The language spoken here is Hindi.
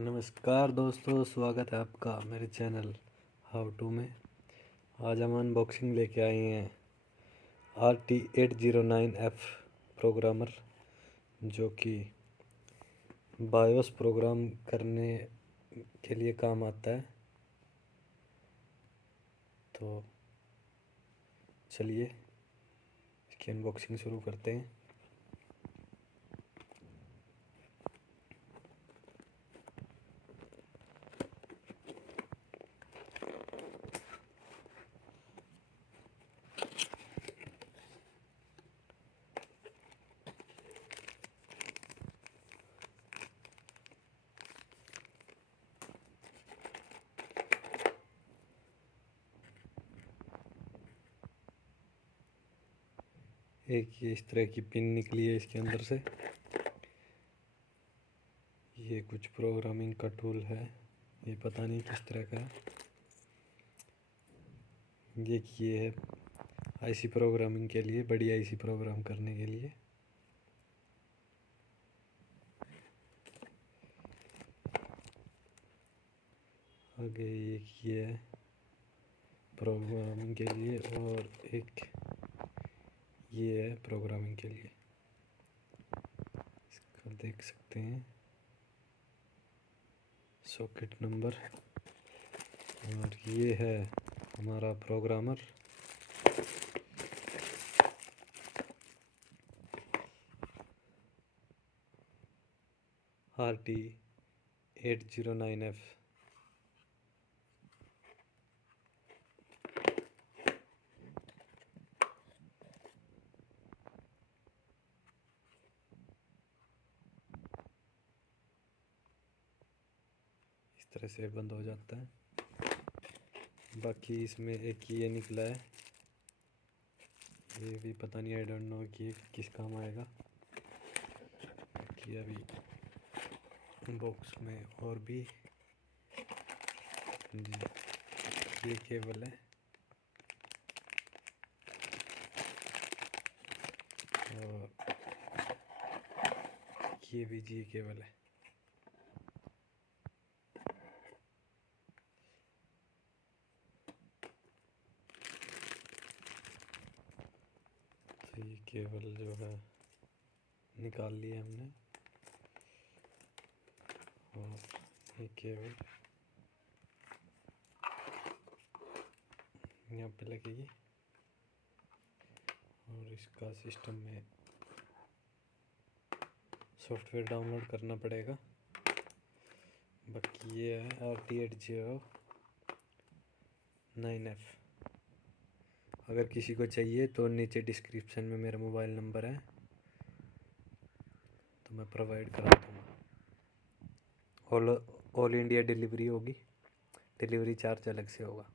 नमस्कार दोस्तों, स्वागत है आपका मेरे चैनल हाउ टू में। आज हम अनबॉक्सिंग लेके आए हैं RT809F प्रोग्रामर, जो कि बायोस प्रोग्राम करने के लिए काम आता है। तो चलिए इसकी अनबॉक्सिंग शुरू करते हैं। एक ये इस तरह की पिन निकली है इसके अंदर से। ये कुछ प्रोग्रामिंग का टूल है, ये पता नहीं किस तरह का है। ये है आईसी प्रोग्रामिंग के लिए, बड़ी आईसी प्रोग्राम करने के लिए। आगे एक ये है प्रोग्रामिंग के लिए और एक ये है प्रोग्रामिंग के लिए। इसका देख सकते हैं सॉकेट नंबर। और ये है हमारा प्रोग्रामर। RT809F। इस तरह से बंद हो जाता है। बाकी इसमें एक ये निकला है, ये भी पता नहीं, आई डोंट नो कि ये किस काम आएगा। कि अभी बॉक्स में और भी जी ये केबल है और ये भी जी केबल है। तो ये केबल जो है निकाल लिया हमने और ये केबल यहाँ पे लगेगी और इसका सिस्टम में सॉफ्टवेयर डाउनलोड करना पड़ेगा। बाकी ये है RT809F। अगर किसी को चाहिए तो नीचे डिस्क्रिप्शन में मेरा मोबाइल नंबर है, तो मैं प्रोवाइड करा दूँगा। ऑल इंडिया डिलीवरी होगी, डिलीवरी चार्ज अलग से होगा।